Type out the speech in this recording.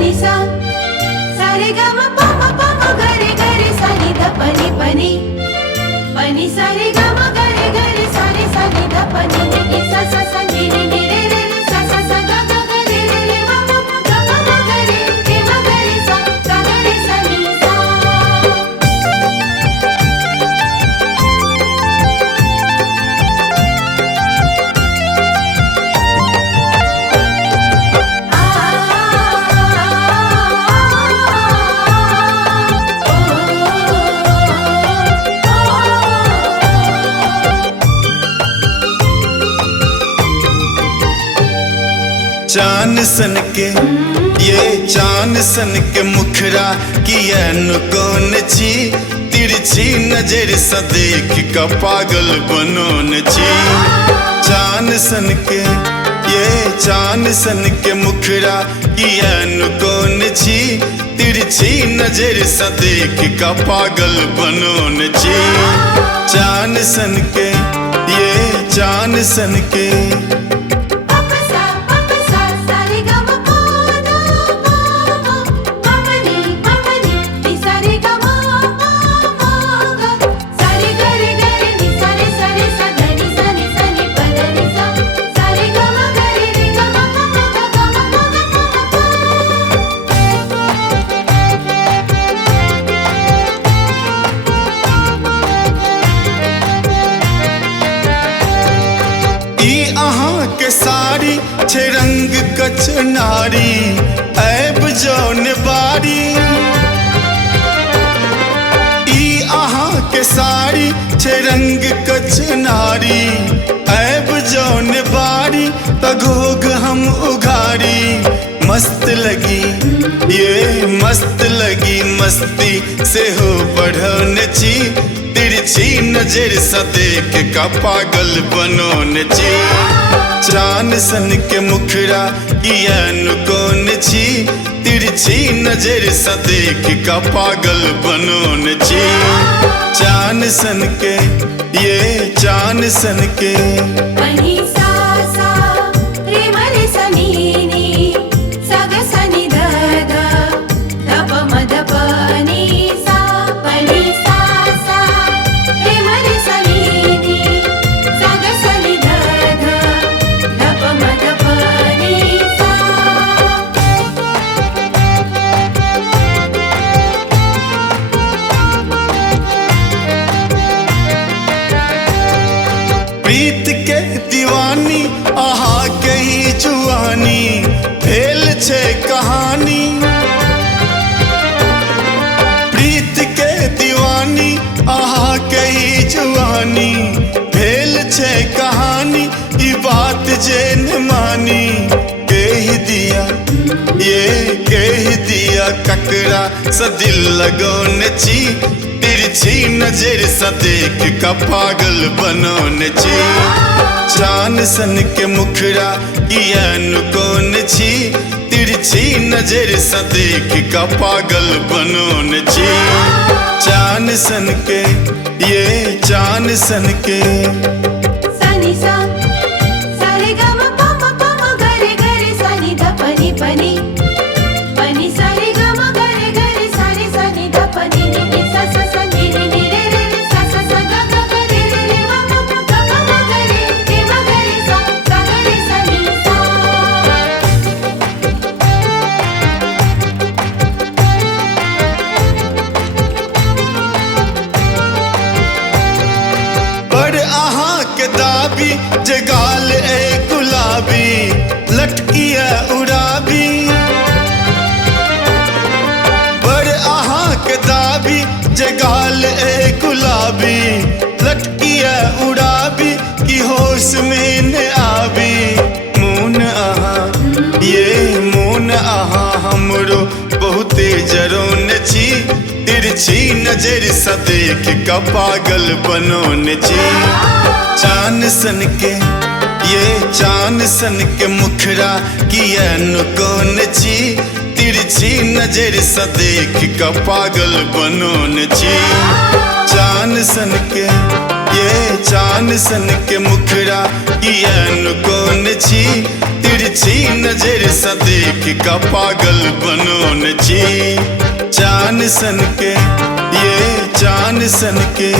सनी सा सारे ग म प म प म ग रे ग रे सा नि ध प नि प नि प नि सा रे ग म ग रे सा रे सा नि ध प नि नि नि सा सा सा नि रि नि रे रे रे सा सा सा ग ग ग रे रे रे म म म ग म म ग रे म ग रे सा ग रे सा नि सा। चान सन के ये चान सन के मुखरा किया कौन छी तिरछी नजर सा देख का पागल बनोन छी। चान सन के ये चान सन के मुखरा किया कौन छी तिरछी नजर सा देख का पागल बनोन छी। चान सन के ये चान सन के साड़ी छे रंग कचनारी ऐब जौन बारी ई अहाँ के साड़ी छे रंग कचनारी ऐब जौन बारी तघोग हम उघारी। मस्त लगी ये मस्त लगी मस्ती से हो बढ़ौन छी तिरछी नजर सा देख का पागल बनोन छी। चान सन के मुखरा किया कौन छी तिरछी नजर सा देख का पागल बनोन छी। चान सन के ये चान सन के पनी सा सा रे म रे सा नि नि सा ग सा नि ध ध ध प म ध प नि सा पनी सा सा रे म रे सा नि नि सा ग सा नि ध ध ध प म ध प नि सा। प्रीत के दीवानी आहा के ही जुआनी भेल छे कहानी। प्रीत के दीवानी आहा के ही जुआनी भेल छे कहानी ई बात जे न मानी। कह दिया ये कह दिया ककरा सा दिल लगौन छी तिरछी नजर सा देख का पागल बनोन छी। चान सन के मुखरा किया कौन छी तिरछी नजर सा देख का पागल बनोन छी। चान सन के ये चान सन के सनी सा सारे ग म प म प म ग रे ग रे सा नि ध प नि प नि प नि सा रे ग म ग रे सा रे सा नि ध प नि नि नि सा सा सा नि रि नि रे रे रे सा सा सा ग ग ग रे रे रे म म म ग म म ग रे म ग रे सा ग रे सा नि सा। बड़ अहाँ के दाबी जगाल ए गुलाबी लटकिया उड़ाबी। बड़ अहाँ के दाबी जगाल ए गुलाबी लटकिया उड़ाबी की होश में न आबी। मून अहाँ ये मून अहाँ हमरो बहुते जरोन छी तिरछी नजर सा देख का पागल बनोन छी। चान सन के ये चान सन के मुखरा किया कौन छी तिरछी नजर नजर सा देख का पागल बनोन छी चान सन के ये चान सन के मुखड़ा कियन कौन छी तिरछी नजर सा देख का पागल बनोन छी चान सन के ये चान सन के